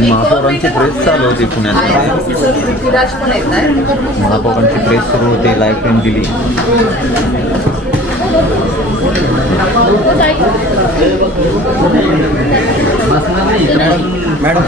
महापौरांची press चालू होती पुण्यात. पृथ्वीराज पण येत आहे. महापौरांची प्रेस सुरू होती, लाईव्ह ट्रेन दिली. मॅडम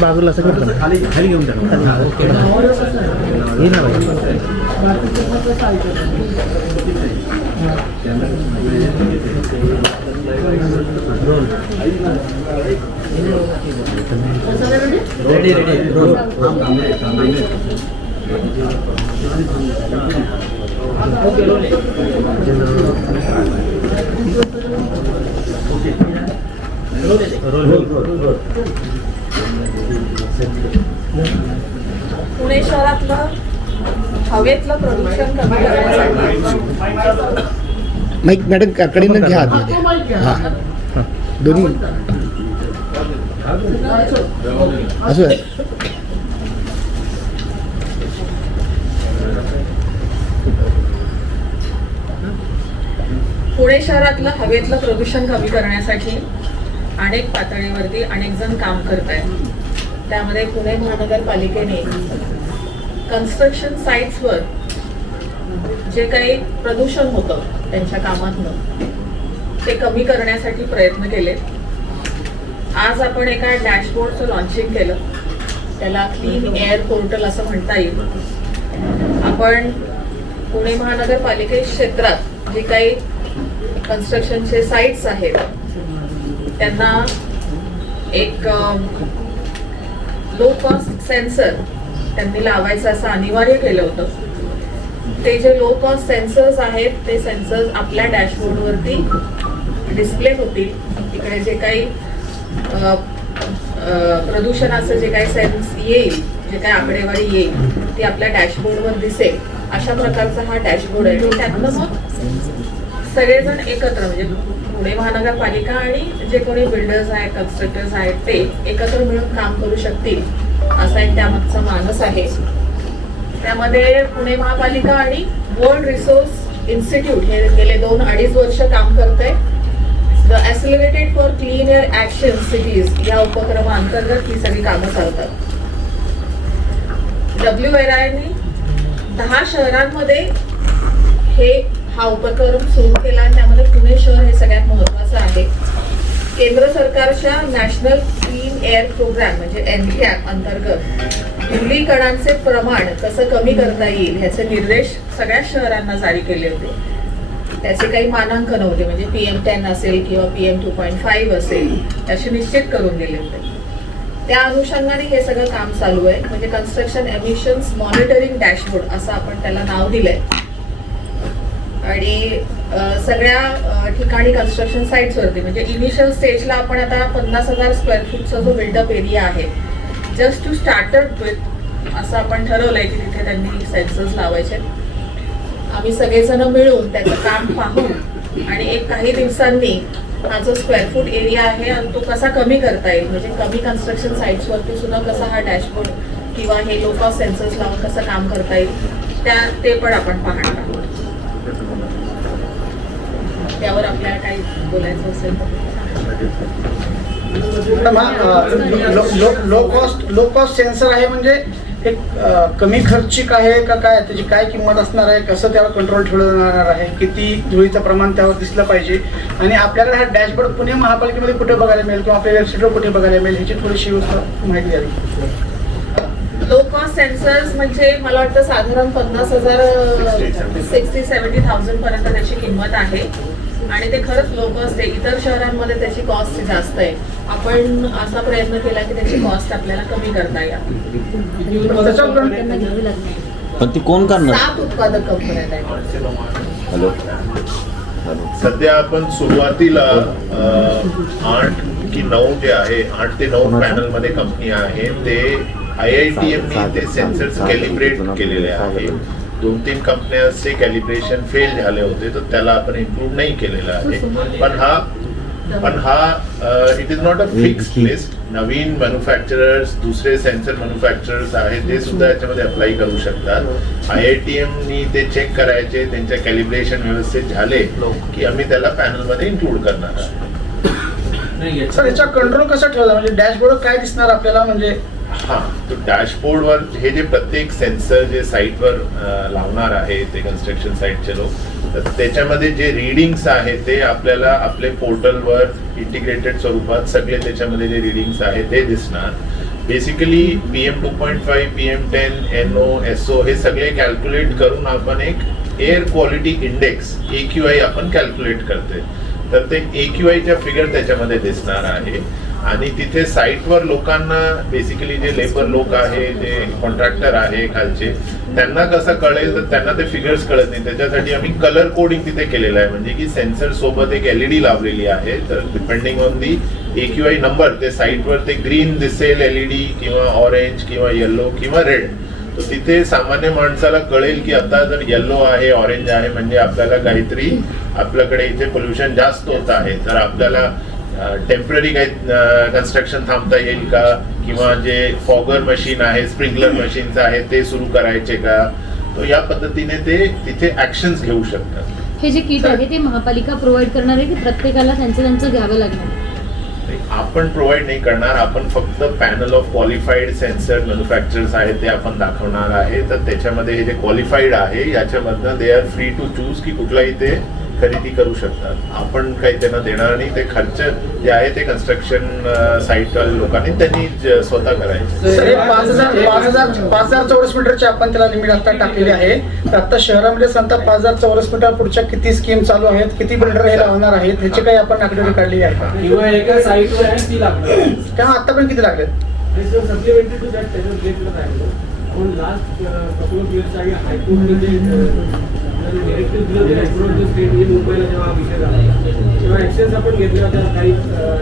बाजूला सगळं खाली घेऊन पुणे शहरातलं हवेतलं प्रदूषण कमी करण्यासाठी मॅडम कडेनं घ्या आतमध्ये. हां दोन्ही असं आहे. पुणे शहरातलं हवेतलं प्रदूषण कमी करण्यासाठी अनेक पातळीवरती अनेक जण काम करत आहेत. त्यामध्ये पुणे महानगरपालिकेने कन्स्ट्रक्शन साईट्सवर जे काही प्रदूषण होतं त्यांच्या कामातनं ते कमी करण्यासाठी प्रयत्न केले. आज आपण एका डॅशबोर्डचं लॉन्चिंग केलं. त्याला क्लीन एअर पोर्टल असं म्हणता येईल. आपण पुणे महानगरपालिके क्षेत्रात जे काही कन्स्ट्रक्शनचे साईट्स आहेत त्यांना एक लो कॉस्ट सेन्सर त्यांनी लावायचं असं अनिवार्य केलं होतं. ते जे लो कॉस्ट सेन्सर्स आहेत ते सेन्सर्स आपल्या डॅशबोर्डवरती डिस्प्ले होतील. तिकडे जे काही प्रदूषणाचं जे काही सेन्स येईल, जे काही आकडेवारी येईल ती आपल्या डॅशबोर्डवर दिसेल. अशा प्रकारचा हा डॅशबोर्ड आहे. त्यातनं मग सगळेजण एकत्र म्हणजे पुणे महानगरपालिका आणि जे कोणी बिल्डर्स आहेत, कन्स्ट्रक्टर्स आहेत ते एकत्र मिळून काम करू शकतील असा एक त्यामागचा मानस आहे. त्यामध्ये पुणे महापालिका आणि वर्ल्ड रिसोर्स इन्स्टिट्यूट हे गेले 2-2.5 वर्ष काम करतंय. The accelerated for clean air action cities या उपक्रमाअंतर्गत ही सगळी कामं चालतात. WRIने 10 शहरांमध्ये हा उपक्रम सुरू केला आणि त्यामध्ये पुणे शहर हे सगळ्यात महत्वाचं आहे. केंद्र सरकारच्या नॅशनल क्लीन एअर प्रोग्राम म्हणजे NCAP अंतर्गत धुलीकणांचे प्रमाण कसं कमी करता येईल ह्याचे निर्देश सगळ्या शहरांना जारी केले होते. त्याचे काही मानांकन होते म्हणजे PM10 असेल किंवा PM 2.5 असेल असे निश्चित करून गेले होते. त्या अनुषंगाने हे सगळं काम चालू आहे. म्हणजे कन्स्ट्रक्शन एमिशन्स मॉनिटरिंग डॅशबोर्ड असं आपण त्याला नाव दिलंय. आणि सगळ्या ठिकाणी कन्स्ट्रक्शन साईट्सवरती म्हणजे इनिशियल स्टेजला आपण आता 50,000 स्क्वेअर फूटचा जो बिल्डअप एरिया आहे जस्ट टू स्टार्टअप विथ असं आपण ठरवलंय की तिथे त्यांनी सेन्सर्स लावायचे. आम्ही सगळेजण मिळून त्याचं काम पाहून आणि काही दिवसांनी हा जो स्क्वेअर फूट एरिया आहे तो कसा कमी करता येईल म्हणजे कमी कन्स्ट्रक्शन साईट्सवरती सुद्धा कसा हा डॅशबोर्ड किंवा हे लो कॉस्ट सेन्सर्स लावून कसं काम करता येईल ते पण आपण पाहणार आहोत. त्यावर आपल्याला काही बोलायचं असेल लो कॉस्ट सेन्सर आहे म्हणजे हे कमी खर्चिक आहे का काय, त्याची काय किंमत असणार आहे, कसं त्यावर कंट्रोल ठेवलं जाणार आहे, किती धुळीचं प्रमाण त्यावर दिसलं पाहिजे आणि आपल्याकडे हा डॅशबोर्ड पुणे महापालिकेमध्ये कुठे बघायला मिळेल किंवा आपल्या वेबसाईटवर कुठे बघायला मिळेल ह्याची थोडीशी माहिती द्यावी. लो कॉस्ट सेन्सर्स म्हणजे मला वाटतं साधारण 50,000 60-70,000 पर्यंत त्याची किंमत आहे आणि ते खरंच लो कॉस्ट आहे. इतर शहरांमध्ये त्याची कॉस्ट जास्त आहे. आपण असा प्रयत्न केला की त्याची कॉस्ट आपल्याला कमी करता यावी. पण ती कोण करणार? 7 उत्पादक कंपन्या आहेत. हॅलो. सध्या आपण सुरुवातीला 8 की 9 जे आहे 8 ते 9 पॅनल मध्ये कंपनी आहे ते IITM ने ते सेन्सर्स कॅलिब्रेट केलेले आहे. 2-3 कंपन्यांचे कॅलिब्रेशन फेल झाले होते तर त्याला आपण इम्प्रूव्ह नाही केलेला आहे. पण हा it is not a fix list. Naveen manufacturers दुसरे सेन्सर मॅन्युफॅक्चरर्स आहेत ते सुद्धा याच्यामध्ये अप्लाय करू शकतात. IITM नी ते चेक करायचे त्यांच्या कॅलिब्रेशन व्यवस्थित झाले की आम्ही त्याला पॅनलमध्ये इन्क्लूड करणार आहोत. सर याचा कंट्रोल कसा ठेवला म्हणजे डॅशबोर्ड काय दिसणार आपल्याला म्हणजे हा तो डॅशबोर्डवर हे जे प्रत्येक सेन्सर जे साईटवर लावणार आहे ते कन्स्ट्रक्शन साईटचे लोक तर त्याच्यामध्ये जे रीडिंग्स आहेत ते आपल्याला आपले पोर्टलवर इंटिग्रेटेड स्वरूपात सगळे त्याच्यामध्ये जे रीडिंग्स आहेत ते दिसणार. Basically PM 2.5 PM 10 NO SO हे सगळे कॅल्क्युलेट करून आपण एक एअर क्वालिटी इंडेक्स AQI आपण कॅल्क्युलेट करते तर ते AQIच्या फिगर त्याच्यामध्ये दिसणार आहे. आणि तिथे साईटवर लोकांना बेसिकली जे लेबर लोक आहे जे कॉन्ट्रॅक्टर आहे खालचे त्यांना कसं कळेल तर त्यांना ते फिगर्स कळत नाही. त्याच्यासाठी आम्ही कलर कोडिंग तिथे केलेलं आहे म्हणजे की सेन्सर सोबत एक LED लावलेली आहे तर depending on the AQI number ते साईटवर ते ग्रीन दिसेल LED किंवा ऑरेंज किंवा येल्लो किंवा रेड. तर तिथे सामान्य माणसाला कळेल की आता जर येल्लो आहे ऑरेंज आहे म्हणजे आपल्याला काहीतरी आपल्याकडे इथे पोल्युशन जास्त होत आहे तर आपल्याला टेम्पररी काही कन्स्ट्रक्शन थांबता येईल का किंवा जे फॉगर मशीन आहे स्प्रिंकलर मशीन्स आहे ते सुरू करायचे का. तर या पद्धतीने ते तिथे ऍक्शन्स घेऊ शकतात. हे जे किट आहे ते महापालिका प्रोव्हाइड करणार आहे की प्रत्येकाला त्यांचं घ्यावं लागणार? आपण प्रोव्हाइड नाही करणार. आपण फक्त panel of qualified sensor manufacturers आहेत ते आपण दाखवणार आहे. तर त्याच्यामध्ये हे जे क्वालिफाईड आहे याच्यामधनं they are free to choose की कुठलाही ते खरेदी करू शकतात. आपण काही त्यांना देणार नाही. ते खर्च जे आहे ते कन्स्ट्रक्शन साईट लोकांनी त्यांनी स्वतः करायचे. सर हे 5,000 चौरस मीटरचे आपण त्याला लिमिट आता टाकलेली आहे. तर आता शहरामध्ये सांगता 5,000 चौरस मीटर पुढच्या किती स्कीम चालू आहेत किती बिल्डर हे लावणार आहेत ह्याची काही आपण आकडेवारी काढली आहे किंवा एका साईटवर किती लागणार तेव्हा आतापर्यंत किती लागले? सप्लिमेंटरी टू दॅट त्याच्यात घेतलं आहे. पण लास्ट कपल ऑफ इयर्स आधी हायकोर्टने डिरेक्टिव्ह दिलं ते हायकोर्ट स्टेट हे मुंबईला जेव्हा हा विषय झाला तेव्हा ॲक्शन्स आपण घेतल्या होत्या. काही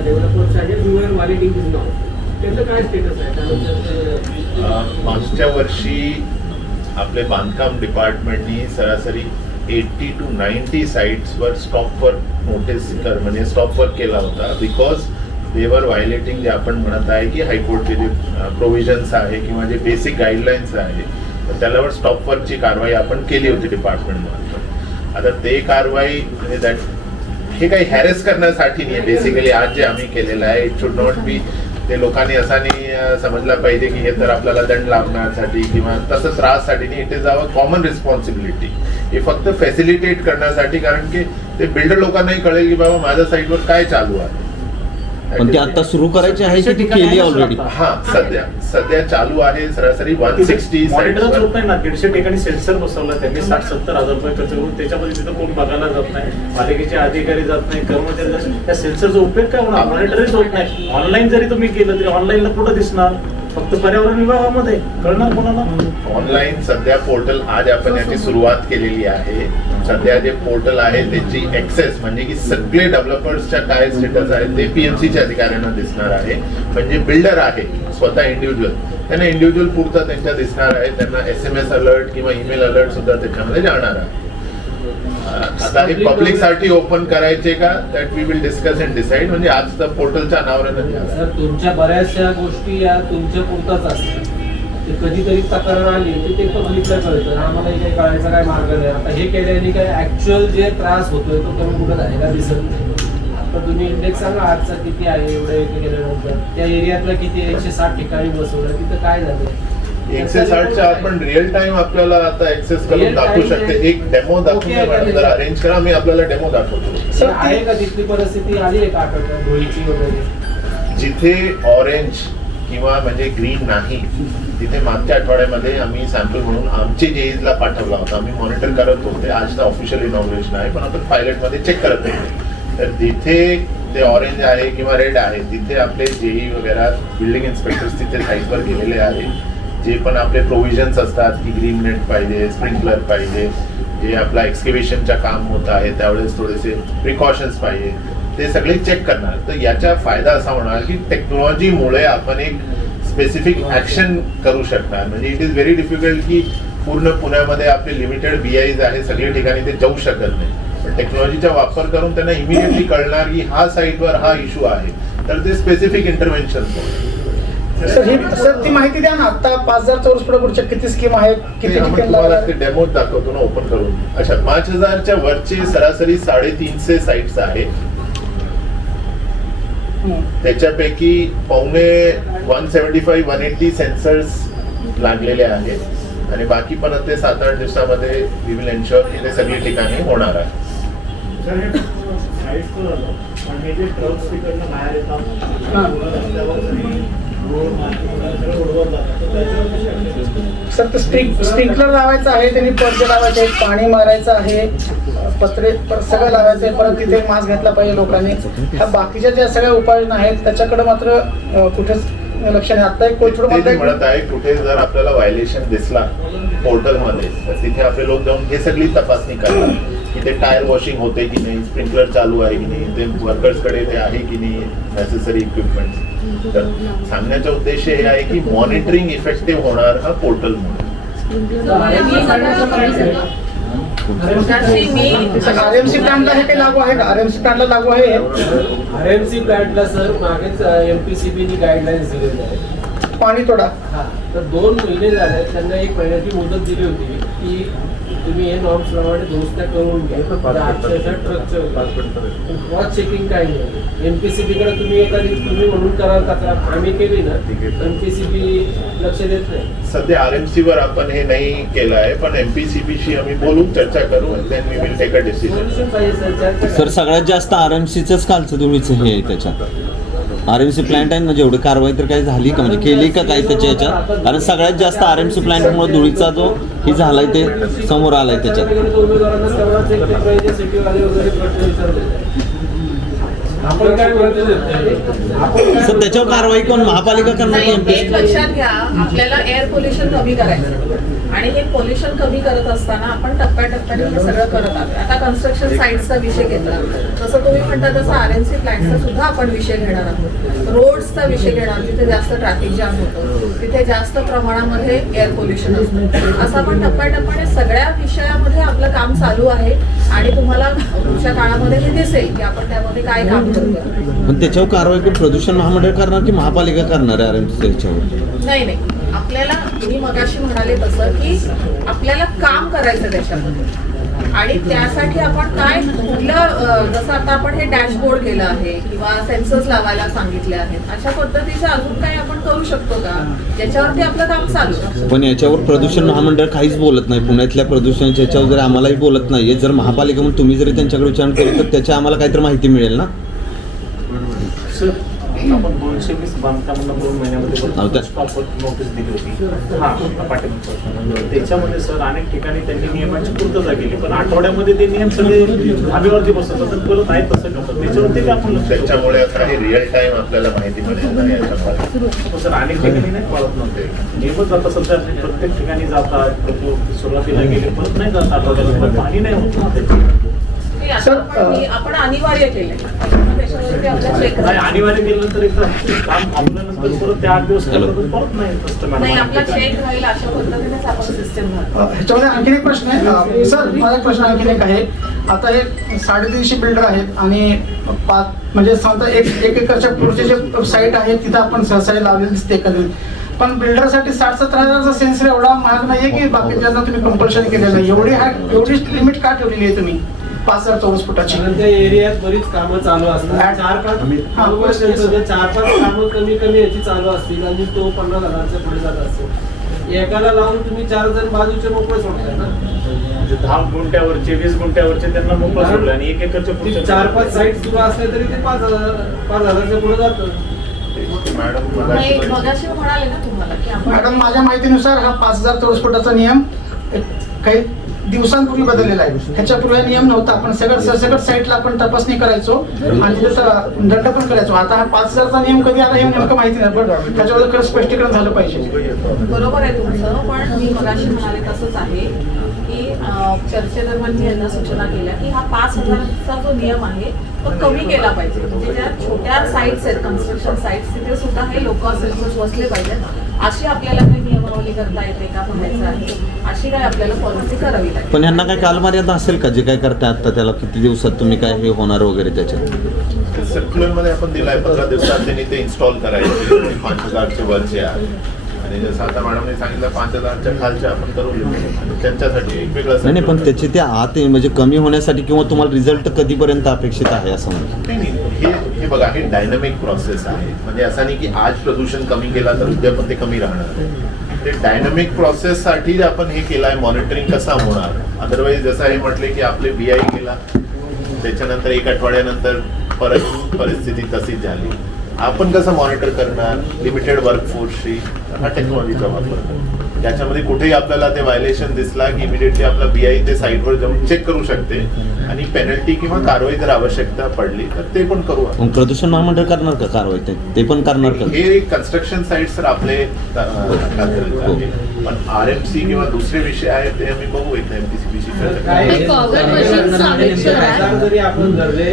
डेव्हलपर्स आहेत वी वर व्हॅलिडिंग दिस नाव त्याचं काय स्टेटस आहे? मागच्या वर्षी आपले बांधकाम डिपार्टमेंटनी सरासरी 80 to 90 साईट्सवर स्टॉपवर नोटीस म्हणजे स्टॉपवर केला होता बिकॉज देवर व्हायलेटिंग जे आपण म्हणत आहे की हायकोर्टचे जे प्रोव्हिजन्स आहे किंवा जे बेसिक गाईडलाईन्स आहे तर त्याच्यावर स्टॉपवरची कारवाई आपण केली होती डिपार्टमेंटमार्फत. आता ते कारवाई म्हणजे दॅट हे काही हॅरेस करण्यासाठी नाही आहे. बेसिकली आज जे आम्ही केलेलं आहे इट शुड नॉट बी ते लोकांनी असा नाही समजला पाहिजे की हे तर आपल्याला दंड लावण्यासाठी किंवा तसं त्राससाठी नाही. It is our common responsibility. हे फक्त फॅसिलिटेट करण्यासाठी कारण की ते बिल्डर लोकांनाही कळेल की बाबा माझ्या साईटवर काय चालू आहे. पण ती आता सुरू करायची आहे की ती केली ऑलरेडी? हा सध्या चालू आहे. सरासरी 160 मॉनिटरच होत नाही ना. 150 ठिकाणी सेन्सर बसवला त्यांनी 60-70 हजार रुपये खर्च करून त्याच्यामध्ये तिथं कोण बघायला जात नाही. पालिकेचे अधिकारी जात नाही कर्मचारी त्या सेन्सरचा उपयोग काय होणार? मॉनिटरच होत नाही. ऑनलाईन जरी तुम्ही केलं तरी ऑनलाईनला कुठं दिसणार? फक्त पर्यावरण विभागामध्ये कळणार कोणाला? ऑनलाईन सध्या पोर्टल आज आपण याची सुरुवात केलेली आहे. सध्या जे पोर्टल आहे त्याची ऍक्सेस म्हणजे की सगळे डेव्हलपर्सच्या काय स्टेटस आहे ते PMCच्या अधिकाऱ्यांना दिसणार आहे. म्हणजे बिल्डर आहे स्वतः इंडिव्हिज्युअल त्यांना इंडिव्हिज्युअल पुरता त्यांच्या दिसणार आहे. त्यांना SMS अलर्ट किंवा ईमेल अलर्ट सुद्धा त्याच्यामध्ये जाणार आहे. आता हे पब्लिक साठी ओपन करायचे का that we will discuss and decide. म्हणजे आज तर पोर्टलच्या नावानं सर तुमच्या बऱ्याचशा गोष्टी या तुमच्या पुरताच असतात. ते कधीतरी तक्रार आली की ते पब्लिकला कळतं. आम्हाला काही कळायचा काय मार्ग नाही. आता हे केल्याने काय ऍक्च्युअल जे त्रास होतोय तो कमी कुठं आहे का दिसत नाही. आता तुम्ही इंडेक्स सांगा आजचा किती आहे एवढं केल्यानंतर त्या एरियातला किती 160 ठिकाणी बसवलं तिथं काय झालं 160च्या आपण रिअल टाइम आपल्याला आता ऍक्सेस करून दाखवू शकते. एक डेमो दाखवूया मॅडम जरा अरेंज करा. मी आपल्याला डेमो दाखवतो. सर आहे का तिथली परिस्थिती आली आहे का आठवड्यात धुळीची वगैरे जिथे ऑरेंज किंवा म्हणजे ग्रीन नाही तिथे मागच्या आठवड्यामध्ये आम्ही सॅम्पल म्हणून आमचे जेईजला पाठवला होता. आम्ही मॉनिटर करत होते. आज तर ऑफिशियल इनॉग्रेशन आहे, पण आपण पायलटमध्ये चेक करत होते. तर तिथे ते ऑरेंज आहे किंवा रेड आहे तिथे आपले जेई वगैरे बिल्डिंग इन्स्पेक्टर्स तिथे साईटवर गेलेले आहेत. जे पण आपले प्रोव्हिजन्स असतात की ग्रीन नेट पाहिजे, स्प्रिंकलर पाहिजे, जे आपला एक्सकेव्हेशनचं काम होत आहे त्यावेळेस थोडेसे प्रिकॉशन्स पाहिजे, ते सगळे चेक करणार. तर याचा फायदा असा होणार की टेक्नॉलॉजीमुळे आपण एक स्पेसिफिक ॲक्शन करू शकणार. म्हणजे इट इज व्हेरी डिफिकल्ट की पूर्ण पुण्यामध्ये आपले लिमिटेड BIs आहे, सगळ्या ठिकाणी ते जाऊ शकत नाही. पण टेक्नॉलॉजीचा वापर करून त्यांना इमिडिएटली कळणार की हा साईटवर हा इश्यू आहे, तर ते स्पेसिफिक इंटरव्हेन्शन. सर ती माहिती द्या ना. आता 5,000 चौरस फुटा पुढच्या किती स्कीम आहेत, किती ठिकाणी तुम्हाला ते डेमो दाखवतो ना ओपन करून. अशा 5,000च्या वरचे सरासरी 350 साईट्स आहेत. त्याच्यापैकी पावणे 175-180 सेन्सर्स लागलेले आहेत आणि बाकी पण ते 7-8 दिवसामध्ये वी विल एन्श्योर की ते सगळी ठिकाणी होणार आहे. सर ते स्प्रिंकलर लावायचं आहे, त्यांनी पडदे लावायचे आहेत, पाणी मारायचं आहे, पत्रे सगळं लावायचं आहे, परत तिथे मास्क घेतला पाहिजे लोकांनी. ह्या बाकीच्या ज्या सगळ्या उपाययोजना आहेत त्याच्याकडे मात्र कुठेच लक्ष नाही. आता एक कोथरूडमध्ये म्हणत आहे कुठे जर आपल्याला व्हायलेशन दिसला पोर्टलमध्ये तर तिथे आपले लोक जाऊन हे सगळी तपासणी करतात की ते टायर वॉशिंग होते की नाही, स्प्रिंकलर चालू आहे की नाही, ते वर्कर्सकडे ते आहे की नाही नेसेसरी इक्विपमेंट. तर सांगण्याचा उद्देश हे आहे की मॉनिटरिंग इफेक्टिव्ह होणार हा पोर्टलमुळे. RMC प्लांटला हे काही लागू आहे का? RMC प्लांटला लागू आहे हे? RMC प्लांटला सर मागेच MPCBनी गाईडलाईन्स दिलेले आहेत. पाणी तोडा. तर 2 महिने झाले त्यांना 1 महिन्याची मुदत दिली होती की तुम्ही हे नॉर्म्स प्रमाणे दुरुस्त्या करून घ्या. ट्रकचं क्रॉस चेकिंग काय नाही. MPCBकडे तुम्ही म्हणून कराल तक्रार आम्ही केली ना, MPCB लक्ष देत नाही. सध्या RMC वर आपण हे नाही केलं आहे, पण MPCBशी आम्ही बोलून चर्चा करू आणि then we will take a decision. Solution पाहिजे सर सगळ्यात जास्त RMCचंच कालचं तुम्हीच हे आहे त्याच्यात. RMC प्लांट आहे ना, जेवढी कारवाई तर काही झाली का, म्हणजे केली का काय त्याच्या याच्यात? कारण सगळ्यात जास्त RMC प्लांटमुळे धुळीचा जो ही झालाय ते समोर आलाय त्याच्यात. आपण काय म्हणतो सर त्याच्यावर कारवाई कोण महापालिका करणार की एक MPC? लक्षात घ्या, आपल्याला एअर पोल्युशन कमी करायचं आणि हे पोल्युशन कमी करत असताना आपण टप्प्याटप्प्याने हे सगळं करत आहोत. आता कन्स्ट्रक्शन साईट्सचा विषय घेतला, जसं तुम्ही म्हणता तसं RMC प्लांटचा सुद्धा आपण विषय घेणार आहोत. रोड्सचा विषय घेणार, जिथे जास्त ट्रॅफिक जाम होतं तिथे जास्त प्रमाणामध्ये एअर पोल्युशन असतं. असं आपण टप्प्याटप्प्याने सगळ्या विषयामध्ये आपलं काम चालू आहे आणि तुम्हाला पुढच्या काळामध्ये हे दिसेल की आपण त्यामध्ये काय काम करतो. पण त्याच्यावर कारवाई कोण प्रदूषण महामंडळ करणार की महापालिका करणार आहे RMC त्याच्यावर? नाही, आपल्याला मी मगाशी म्हणाले तसं की आपल्याला काम करायचं त्याच्यामध्ये आणि त्यासाठी आपण काय कुठलं, जसं आता आपण हे डॅशबोर्ड केलं आहे किंवा सेन्सर्स लावायला सांगितले आहेत, अशा पद्धतीचं अजून काही आपण करू शकतो का, याच्यावरती आपलं काम चालू आहे. पण याच्यावर प्रदूषण महामंडळ काहीच बोलत नाही. पुण्यातल्या प्रदूषणाच्या याच्यावर जर आम्हालाही बोलत नाहीये, जर महापालिका म्हणून तुम्ही जरी त्यांच्याकडे विचार केलं तर त्याच्या आम्हाला काहीतरी माहिती मिळेल ना. सर आपण 220 बांधकामांना 2 महिन्यामध्ये नोटीस दिली होती. त्याच्यामध्ये सर अनेक ठिकाणी त्यांनी नियमांची पूर्तता केली, पण आठवड्यामध्ये ते नियम सगळे धाब्यावरती बसतात तर परत आहेत तसं करतात. त्याच्यावरती काय आपण त्याच्यामुळे काही रिअल टाइम आपल्याला माहिती मिळेल ना याच्यामुळे. सर अनेक ठिकाणी नाही पाळत नव्हते. नियमच आता सध्या प्रत्येक ठिकाणी जातात. सुरुवातीला गेले परत नाही जात, आठवड्याला पाणी नाही होत. आपण अनिवार्य केले नाही, अनिवार्य केल्यानंतर एकदा काम थांबल्यानंतर परत ते 8 दिवस परत नाही आपला चेक राहील अशा पद्धतीनेच आपण सिस्टम ह्याच्यामध्ये आणखी एक प्रश्न आहे सर. माझा एक प्रश्न आणखी एक आहे. आता हे 350 बिल्डर आहेत आणि 5 म्हणजे समजा 1 एकरच्या पुढचे जे साईट आहे तिथं आपण सहसा लावलेली दिसते एकंदरीत. पण बिल्डरसाठी 60-70 हजारचा सेन्सर एवढा महाग नाहीये की बाकीच्यांना तुम्ही कंपल्शन केलेलं नाही. एवढी लिमिट का ठेवलेली आहे तुम्ही 5,000 चौरस फुटाची? त्या एरियात बरीच कामं चालू असतात. 4-5 कामं कमी याची चालू असतील आणि तो 50,000च्या पुढे जात असेल. एकाला लावून तुम्ही 4 जण बाजूचे मोकळे सोडताय ना. 10 गुंठ्यावरचे 20 गुंठ्यावरचे त्यांना मोकळं सोडलं आणि 1 एकरच्या पुढे 4-5 साईट सुरू असल्या तरी ते 5,000च्या पुढे जातं. मॅडम मगाशी म्हणाले ना तुम्हाला की आपण मॅडम माझ्या माहितीनुसार हा 5,000 चौरसफुटाचा नियम काही दिवसांपूर्वी बदललेला आहे. ह्याच्यापूर्वी हा नियम नव्हता. आपण सगळं साईटला आपण तपासणी करायचो आणि तिथं दंड पण करायचो. आता हा 5,000चा नियम कधी आला हे नेमकं माहिती नाही, पण त्याच्यावर खरं स्पष्टीकरण झालं पाहिजे. बरोबर आहे तुमचं, पण मी मगाशी म्हणाले तसंच आहे की चर्चेदरम्यान मी यांना सूचना केल्या की हा 5,000चा जो नियम आहे तो कमी केला पाहिजे. म्हणजे ज्या छोट्या साईट्स आहेत, कन्स्ट्रक्शन साईट्स, तिथे सुद्धा हे लोक सेन्सर्स बसले पाहिजेत. अशी आपल्याला काही नियमावली करता येते का म्हणायचं आहे, अशी काय आपल्याला पॉलिसी करावी लागेल. पण यांना काय कालमर्यादा असेल का, जे काय करताय आता त्याला किती दिवसात तुम्ही काय हे होणार वगैरे त्याच्यात? सर्क्युलर मध्ये आपण दिलाय 15 दिवसात त्यांनी ते इन्स्टॉल करायचे 5,000चे वरचे आहे. आणि जसं आता मॅडमने सांगितलं 5,000च्या खालच्या आपण करू आणि त्यांच्यासाठी एक वेगळा नाही पण त्याची ते आत म्हणजे कमी होण्यासाठी किंवा तुम्हाला रिझल्ट कधीपर्यंत अपेक्षित आहे असं म्हणतो? नाही, हे बघा, हे डायनामिक प्रोसेस आहे. म्हणजे असं नाही की आज प्रदूषण कमी केला तर उद्या पण ते कमी राहणार आहे. ते डायनामिक प्रोसेस साठी आपण हे केलंय. मॉनिटरिंग कसा होणार, अदरवाईज जसं हे म्हटले की आपले BI गेला त्याच्यानंतर 1 आठवड्यानंतर परत परिस्थिती तशीच झाली. आपण कसं मॉनिटर करणार? लिमिटेड वर्कफोर्सशी हा टेक्नॉलॉजीचा वापर करतो. त्याच्यामध्ये कुठेही आपल्याला ते व्हायलेशन दिसला की इमिडिएटली आपला BI ते साईटवर जाऊन चेक करू शकते आणि पेनल्टी किंवा कारवाई जर आवश्यकता पडली तर ते पण करू. मग प्रदूषण महामंडळ करणार का कारवाई? ते पण करणार का? हे कन्स्ट्रक्शन साईट्स तर आपले पण RMC किंवा दुसरे विषय आहेत ते आम्ही बघू येत नाही एक फॉरवर्ड मशीनचं अपेक्षा आहे. जरी आपण धरले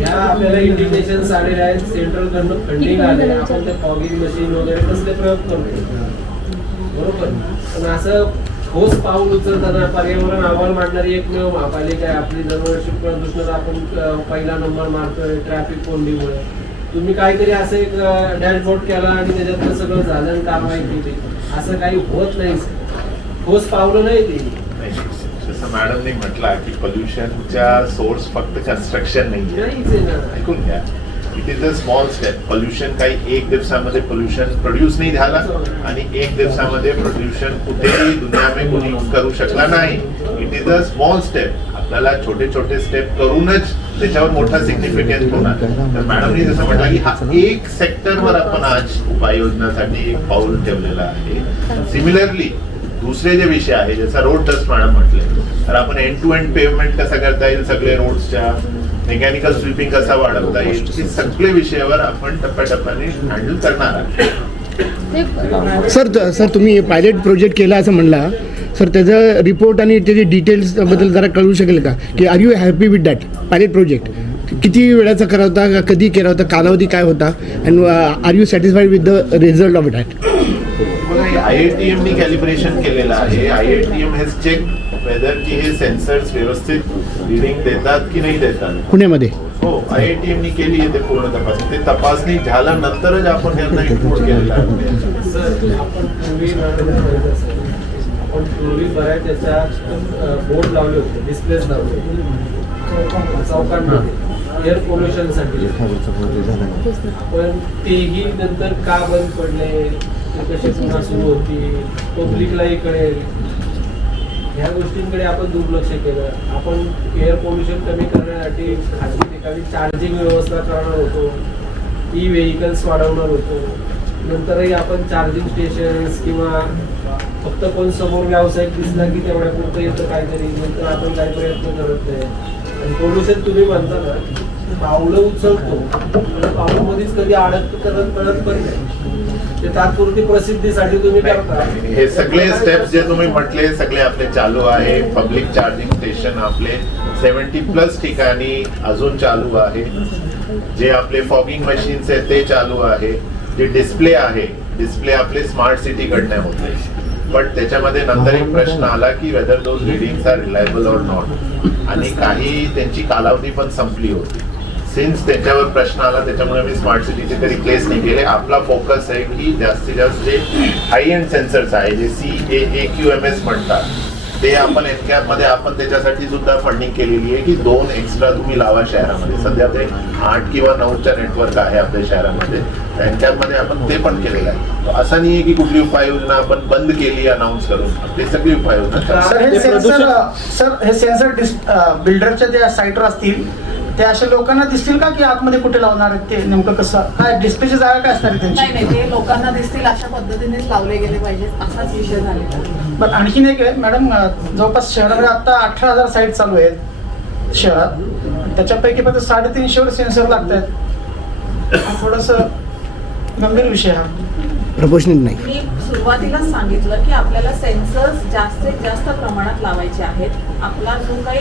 या आपल्याला इंडिकेशन आलेले आहेत, सेंट्रल कडनं फंडिंग आले, आपण ते फॉगिंग मशीन वगैरे कसले प्रयोग करतो, बरोबर. पण असं ठोस पाऊल उचलताना पर्यावरण अहवाल मांडणारी एकमेव महापालिका आहे आपली. दरवर्षी प्रदूषणात आपण पहिला नंबर मारतोय ट्रॅफिक कोंडीमुळे. तुम्ही काहीतरी असं एक डॅशबोर्ड केला आणि त्याच्यातलं सगळं झालं आणि कारवाई केली, असं काही होत नाही. ठोस पावलं नाही ती. जसं मॅडमने म्हटला की पोल्युशनच्या सोर्स फक्त कन्स्ट्रक्शन नाही, ऐकून घ्या. It is a small step. Pollution काही एक दिवसामध्ये पोल्युशन प्रोड्यूस नाही झाला आणि एक दिवसामध्ये पोल्युशन कुठेही दुनियामध्ये कोणी करू शकला नाही. It is a small step. आपल्याला छोटे छोटे स्टेप करूनच त्याच्यावर मोठा सिग्निफिकन्स होणार. तर मॅडमनी जसं म्हटलं की हा एक सेक्टरवर आपण आज उपाययोजनासाठी एक पाऊल ठेवलेलं आहे. सिमिलरली दुसरे जे विषय आहे, जसा रोड डस्ट मॅडम म्हटले, तर आपण एंड टू एंड पेव्हमेंट कसं करता येईल, सगळे रोड्सच्या मेकॅनिकल स्वीपिंग कसा वाढवता येईल, हे सगळे विषयावर आपण टप्प्याटप्प्याने हँडल करणार आहोत. सर तुम्ही पायलट प्रोजेक्ट केला असं म्हणला सर, त्याचं रिपोर्ट आणि त्याचे डिटेल्स बद्दल जरा कळू शकेल का, की are you happy with that pilot project? किती वेळाचा करा होता, कधी केला होता, कालावधी काय होता, and are you satisfied with the result of that? IITM नी कॅलिब्रेशन केलेलं आहे. IITM हॅज चेक वेदर की हे सेन्सर्स व्यवस्थित रिडिंग देतात की नाही देतात. पुण्यामध्ये हो, IITM नी केली आहे ते पूर्ण तपासणी. ते तपासणी झाल्यानंतरच आपण यांना इम्पोर्ट केलेलं आहे. सर, आपण पूर्वी बऱ्याच त्याच्यात बोर्ड लावले होते, डिस्प्लेस लावले होते चौकांमध्ये एअर पोल्युशनसाठी. पण तेही नंतर का बंद पडले, ते कसे पुन्हा सुरू होती, पब्लिकलाही कळेल, ह्या गोष्टींकडे आपण दुर्लक्ष केलं. आपण एअर पोल्युशन कमी करण्यासाठी खाजगी ठिकाणी चार्जिंग व्यवस्था करणार होतो, व्हेकल्स वाढवणार होतो. नंतरही आपण चार्जिंग स्टेशन्स किंवा फक्त कोण समोर व्यावसायिक दिसला की तेवढ्या पुरतं येतं काहीतरी, नंतर आपण काही प्रयत्न करत नाही. आणि पोल्युशन तुम्ही म्हणता ना, पावलं उचलतो, पावलं मध्येच कधी कळत पण नाही. ते तात्पुरती प्रसिद्धीसाठी तुम्ही करता. हे सगळे स्टेप्स जे तुम्ही म्हटले सगळे आपले चालू आहे. पब्लिक चार्जिंग स्टेशन आपले 70+ ठिकाणी अजून चालू आहे. जे आपले फॉगिंग मशीन्स आहेत ते चालू आहे. जे डिस्प्ले आहे, डिस्प्ले आपले स्मार्ट सिटी कडनं होते. बट त्याच्यामध्ये नंतर एक प्रश्न आला की whether those readings are reliable or not, आणि काही त्यांची कालावधी पण संपली होती. सिन्स त्याच्यावर प्रश्न आला त्याच्यामुळे मी स्मार्ट सिटीचे ते रिप्लेस नाही केले. आपला फोकस आहे की जास्तीत जास्त जे हाय एंड सेन्सर्स आहे, जे CAAQMS म्हणतात, ते आपण एनकॅप मध्ये आपण त्याच्यासाठी सुद्धा फंडिंग केलेली आहे की 2 एक्स्ट्रा तुम्ही लावा शहरामध्ये. सध्या ते 8 किंवा 9च्या नेटवर्क आहे आपल्या शहरामध्ये. एनकॅप मध्ये आपण ते पण केलेलं आहे. असं नाही आहे की कुठली उपाययोजना आपण बंद केली अनाऊन्स करून. ते सगळी उपाययोजना सर हे सेन्सर बिल्डरच्या ज्या साईटवर असतील ते अशा लोकांना दिसतील का की आतमध्ये कुठे लावणार आहेत ते नेमकं कसं काय डिस्प्लेची जागा काय असणार आहे नाही त्यांची? नाही, ते लोकांना दिसतील अशा पद्धतीनेच लावले गेले पाहिजेत असाच विषय झालेला. पण आणखीन एक आहे मॅडम, जवळपास शहरामध्ये आता 18,000 साईट चालू आहेत शहरात. त्याच्यापैकी फक्त 350 सेन्सर लागत आहेत. थोडस गंभीर विषय हा. प्रपोशनल नाही. मी सुरुवातीलाच सांगितलं की आपल्याला सेन्सर्स जास्तीत जास्त प्रमाणात लावायचे आहेत. आपला जो काही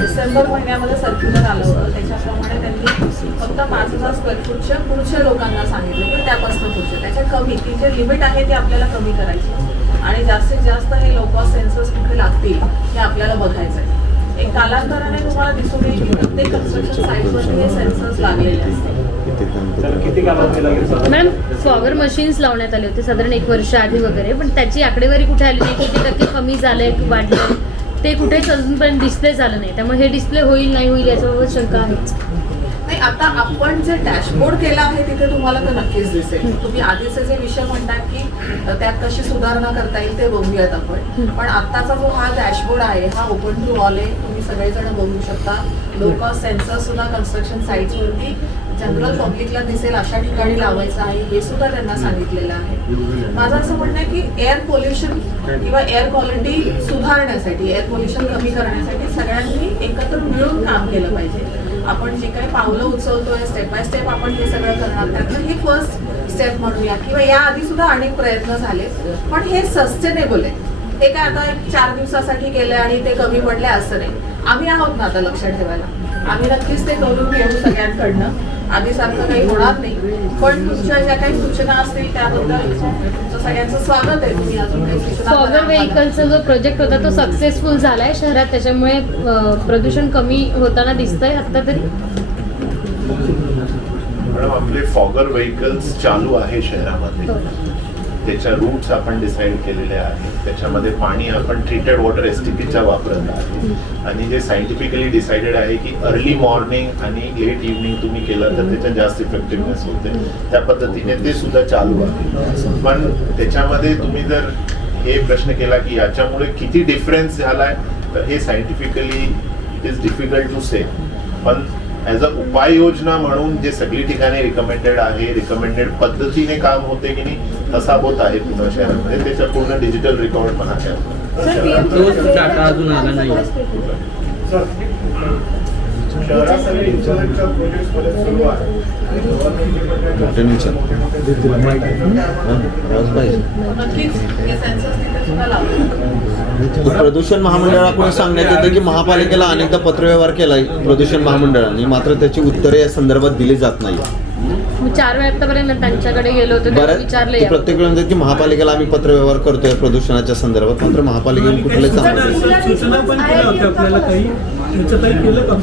डिसेंबर महिन्यामध्ये सर्क्युलर आलं होतं त्याच्याप्रमाणे त्यांनी फक्त 5,000 स्क्वेअर फूटच्या पुढच्या लोकांना सांगितलं की त्यापासून पुढचे त्याच्या कमी ती जे लिमिट आहे ते आपल्याला कमी करायची आणि जास्तीत जास्त हे लो कॉस्ट सेन्सर्स कुठे लागतील हे आपल्याला बघायचं आहे. एक कालांतराने तुम्हाला दिसून येईल की प्रत्येक कन्स्ट्रक्शन साईटवरती हे सेन्सर्स लागलेले असतील. तर किती कालावधी लागेल सर? मॅडम फॉगर मशीन्स लावण्यात आले होते साधारण 1 वर्ष आधी वगैरे, पण त्याची आकडेवारी कुठे आली नाही, किती टक्के कमी झालंय की वाढलंय ते कुठेच अजूनपर्यंत डिस्प्ले झालं नाही. त्यामुळे हे डिस्प्ले होईल नाही होईल याच्याबाबत शंका आहेच. नाही, आता आपण जे डॅशबोर्ड केला आहे तिथे तुम्हाला तर नक्कीच दिसेल. तुम्ही आधीचे जे विषय म्हणतात की त्यात कशी सुधारणा करता येईल ते बघूयात आपण. पण आत्ताचा जो हा डॅशबोर्ड आहे हा ओपन टू ऑल आहे. तुम्ही सगळेजण बघू शकता. लो कॉस्ट सेन्सर सुद्धा कन्स्ट्रक्शन साईट्सवरती जनरल पब्लिकला दिसेल अशा ठिकाणी लावायचं आहे हे सुद्धा त्यांना सांगितलेलं आहे. माझं असं म्हणणं आहे की एअर पोल्युशन किंवा एअर क्वालिटी सुधारण्यासाठी, एअर पोल्युशन कमी करण्यासाठी सगळ्यांनी एकत्र मिळून काम केलं पाहिजे. आपण जे काही पावलं उचलतोय स्टेप बाय स्टेप आपण हे सगळं करणार त्यातलं ही फर्स्ट स्टेप म्हणूया किंवा याआधी सुद्धा अनेक प्रयत्न झाले पण हे सस्टेनेबल आहे. हे काय आता 4 दिवसासाठी केलंय आणि ते कमी पडले असं नाही. आम्ही आहोत ना आता लक्ष ठेवायला. आम्ही नक्कीच ते करून घेऊ सगळ्यांकडनं. आधीसारखं काही होणार नाही. पण तुमच्या ज्या काही सूचना असतील त्याबद्दल तुमचं सगळ्यांचं स्वागत आहे. तुम्ही अजून काही सूचना फॉगर करा. व्हेकलचा जो प्रोजेक्ट होता तो सक्सेसफुल झालाय शहरात, त्याच्यामुळे प्रदूषण कमी होताना दिसतंय आता तरी. मॅडम आपले फॉगर व्हेकल्स चालू आहे शहरामध्ये. त्याच्या रूट्स आपण डिसाईड केलेले आहेत. त्याच्यामध्ये पाणी आपण ट्रीटेड वॉटर एसटीपीचा वापरत आहे आणि जे सायंटिफिकली डिसाइडेड आहे की अर्ली मॉर्निंग आणि लेट इव्हनिंग तुम्ही केलं तर त्याच्यात जास्त इफेक्टिव्हनेस होते. त्या पद्धतीने ते सुद्धा चालू आहे. पण त्याच्यामध्ये तुम्ही जर हे प्रश्न केला की याच्यामुळे किती डिफरन्स झालाय तर हे scientifically it is difficult to say. पण ॲज अ उपाययोजना म्हणून जे सगळी ठिकाणी रिकमेंडेड आहे, रिकमेंडेड पद्धतीने काम होते की नाही तसा होत आहे पुणे शहरामध्ये. त्याचा पूर्ण डिजिटल रेकॉर्ड पण आहे. अजून आला नाही. शहरामध्ये इंटरनेटचा प्रोजेक्ट सुरू आहे. नक्कीच हे सेन्सर्स तिथे सुद्धा लावले. प्रदूषण महामंडळाकडून सांगण्यात येतं की महापालिकेला अनेकदा पत्रव्यवहार केलाय प्रदूषण महामंडळाने, मात्र त्याची उत्तरे या संदर्भात दिली जात नाही. 4 वेळा आतापर्यंत त्यांच्याकडे गेलो होतो, त्यांनी बरं विचारले ते प्रत्येक वेळी म्हणतात की महापालिकेला आम्ही पत्रव्यवहार करतोय प्रदूषणाच्या संदर्भात, मात्र महापालिकेने कुठलंच सांगितलं. सूचना पण केल्या होत्या आपल्याला काही त्याचं काही केलं का?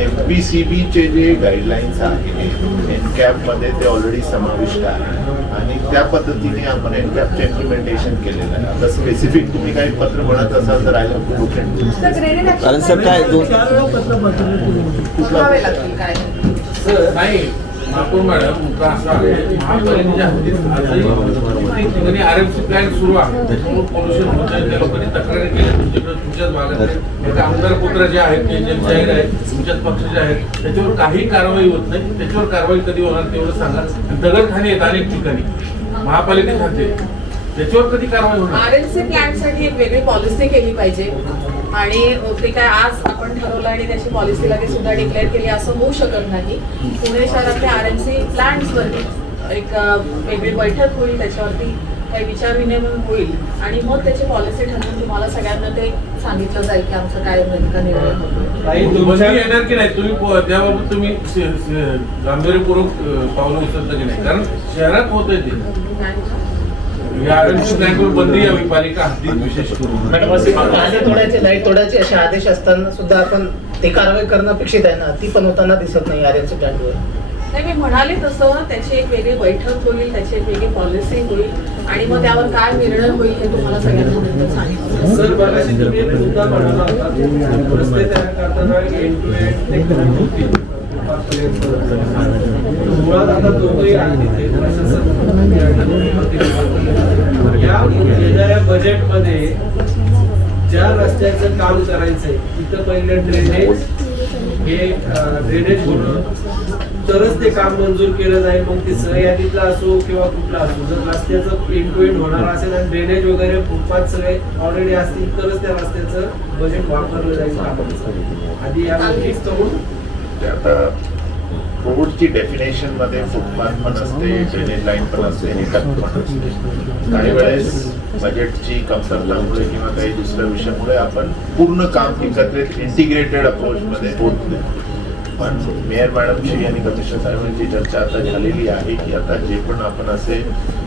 MPCB चे जे गाईडलाईन्स आहेत एनकॅप मध्ये ते ऑलरेडी समाविष्ट आहे आणि त्या पद्धतीने आपण एनकॅपचे इम्प्लिमेंटेशन केलेलं आहे. आता स्पेसिफिक तुम्ही काही पत्र बनत असाल तर कारण सर काय बघावे लागतील काय. नाही महापौर मॅडम मुद्दा असा आहे महापालिकेच्या हद्दीत आजही ठिकाणी RMC प्लॅन सुरू आहे. पोल्युशन होत आहे. त्या लोकांनी तक्रारी केल्या तुमच्याच भागात. आता आमदार पुत्र जे आहेत ते जे जाहीर आहेत तुमच्याच पक्षाचे आहेत त्याच्यावर काही कारवाई होत नाही. त्याच्यावर कारवाई कधी होणार तेवढं सांगा. दगडखाने आहेत अनेक ठिकाणी महापालिकेत हद्दीत त्याच्यावर कधी कारवाई होणार? RMC प्लॅनसाठी एक वेगळी पॉलिसी केली पाहिजे आणि ते काय आज आपण ठरवलं आणि त्याची पॉलिसी लगेच सुद्धा डिक्लेअर केली असं होऊ शकत नाही. पुणे शहरातल्या RMC प्लॅन्सवरती एक वेगळी बैठक होईल, त्याच्यावरती काही विचारविनिमय होईल आणि मग त्याची पॉलिसी ठरवून तुम्हाला सगळ्यांना ते सांगितलं जाईल की आमचं काय नेमका निर्णय होतो. बंदी येणार की नाही तुम्ही त्याबाबत तुम्ही गांभीर्यपूर्वक पावलं उचलता की नाही? कारण शहरात होत आहे ते बंदी यावी पालिका हद्दीत विशेष करून. मॅडम असे लाईट तोडायचे लाईट तोडायचे असे आदेश असताना सुद्धा आपण ते कारवाई करणं अपेक्षित आहे ना, ती पण होताना दिसत नाही RMC प्लॅनवर. नाही, मी म्हणाले तसं त्याची एक वेगळी बैठक होईल, त्याची एक वेगळी पॉलिसी होईल आणि मग त्यावर काय निर्णय होईल हे तुम्हाला सगळ्यांना नंतर सांगितलं. सर बघाशी तुम्ही एक मुद्दा मांडला होता रस्ते तयार करताना एंड टू एंड टेक्निकल होती. मुळात आता दोघंही आहेत या येणाऱ्या बजेटमध्ये ज्या रस्त्याचं काम करायचंय तिथं पहिले ड्रेनेज होणं तरच ते काम मंजूर केलं जाईल. मग ते सह्याद्रीतला असो किंवा कुठला असो, जर रस्त्याचं एंड टू एंड होणार असेल आणि ड्रेनेज वगैरे फुटपाथ सगळे ऑलरेडी असतील तरच त्या रस्त्याचं बजेट वापरलं जाईल. आधी या गोष्टी करून आता रोडची डेफिनेशन मध्ये फुटपाथ पण असते, ड्रेनेज लाईन पण असते, नेटअप पण असते. काही वेळेस बजेटची कमतरतामुळे किंवा काही दुसऱ्या विषयामुळे आपण पूर्ण काम एकत्रित इंटिग्रेटेड अप्रोच मध्ये होत नाही. पण मेयर मॅडमशी आणि कमिशनर साहेबांची चर्चा आता झालेली आहे की आता जे पण आपण असे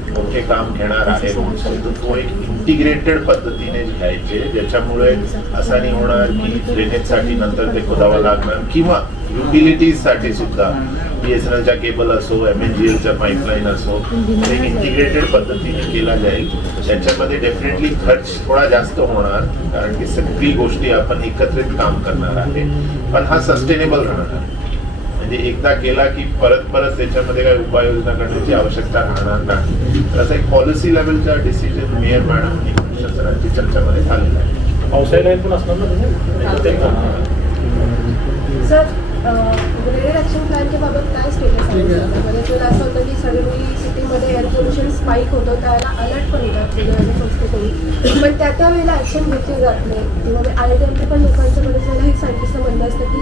मोठे काम घेणार आहे तर तो एक इंटिग्रेटेड पद्धतीने घ्यायचे, ज्याच्यामुळे असं नाही होणार की ड्रेनेजसाठी नंतर ते खोदावं लागणार किंवा युटिलिटीजसाठी सुद्धा BSNLच्या केबल असो, MNGLच्या पाईपलाईन असो, एक इंटिग्रेटेड पद्धतीने केला जाईल. त्याच्यामध्ये डेफिनेटली खर्च थोडा जास्त होणार कारण की सगळी गोष्टी आपण एकत्रित काम करणार आहे, पण हा सस्टेनेबल राहणार. म्हणजे एकदा केला की परत परत त्याच्यामध्ये काही उपाययोजना करण्याची आवश्यकता राहणार नाही. तर असं एक पॉलिसी लेवलचा डिसिजन मेयर मॅडम आणि कमिशनर सरांची चर्चेमध्ये झालेला आहे. पावसाळी लाईन पण असणार ना सर, ग्रेडेड ॲक्शन प्लॅनच्या बाबत काय स्टेटस आहे? म्हणजे तुला असं होतं की सडनली सिटीमध्ये एअर पोल्युशन स्पाईक होतं, त्याला अलर्ट पण येतात वेगवेगळ्या संस्थेकडून, पण त्या वेळेला ॲक्शन घेतली जात नाही. किंवा IITMच्या पण लोकांचं बरेच वेळेला हे सायंटिस्टचं म्हणणं असतं की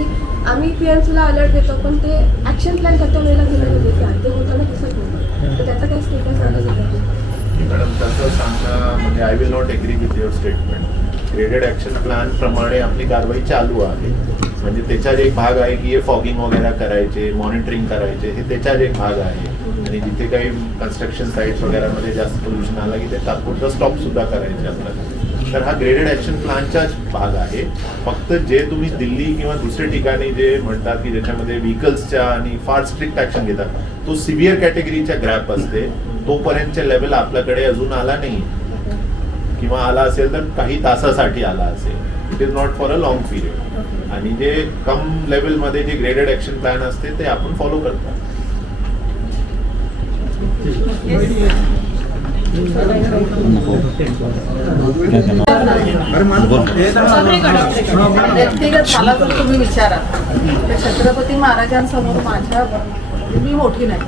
आम्ही PMCला अलर्ट देतो पण ते ॲक्शन प्लॅन त्या वेळेला घेणं गरजेचं आहे. ते होताना कसं होतं, तर त्याचा काय स्टेटस आहे? मॅडम तसं सांगणं म्हणजे I will not agree with your statement. Graded action plan प्रमाणे आपली कारवाई चालू आहे. म्हणजे त्याचा एक भाग आहे की हे फॉगिंग वगैरे करायचे, मॉनिटरिंग करायचे, हे त्याचा एक भाग आहे. आणि जिथे काही कन्स्ट्रक्शन साईट्स वगैरेमध्ये जास्त पोल्युशन आला की ते तात्पुरतं स्टॉप सुद्धा करायचे आपल्याला. तर हा ग्रेडेड ॲक्शन प्लॅनचाच भाग आहे. फक्त जे तुम्ही दिल्ली किंवा दुसऱ्या ठिकाणी जे म्हणतात की ज्याच्यामध्ये व्हेकल्सच्या आणि फार स्ट्रिक्ट ॲक्शन घेतात, तो सिव्हिअर कॅटेगरीच्या ग्रॅप असते. तोपर्यंतच्या लेवल आपल्याकडे अजून आला नाही किंवा आला असेल तर काही तासासाठी आला असेल. It is not for a long period. आणि जे कम लेवलमध्ये जे ग्रेडेड ॲक्शन प्लॅन असते ते आपण फॉलो करतात. व्यक्तिगत मला जर तुम्ही विचारा तर छत्रपती महाराजांसमोर मी मोठी नाही,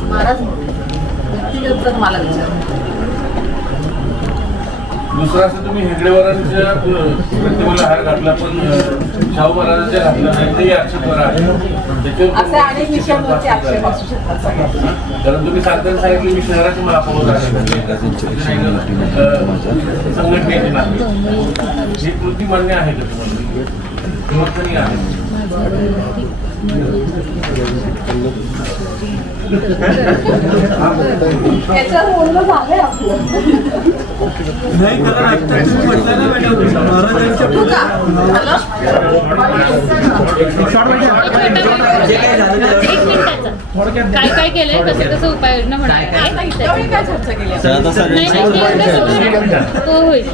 महाराज मोठे. व्यक्तिगत तर मला विचारा. दुसरं असं तुम्ही हेगडेवारांच्या प्रतिमेला हार घातला पण शाहू महाराजांच्या घातला नाही, तेही आक्षेप आहे. असे अनेक विषयांवरती आक्षेप असू शकतात. कारण तुम्ही सांगताना सांगितले मी शहराची महापौर आहे, संघटनेची नाही. ही कृती मान्य आहे का तुम्हाला? समर्थनीय आहे? त्याच्यावर बोलणं झालंय आपलं. नाही, कारण आता तुम्ही म्हटलं ना मॅडम महाराजांच्या काय काय केलंय, कसं कसं उपाययोजना काय चर्चा केली? होणार होईल.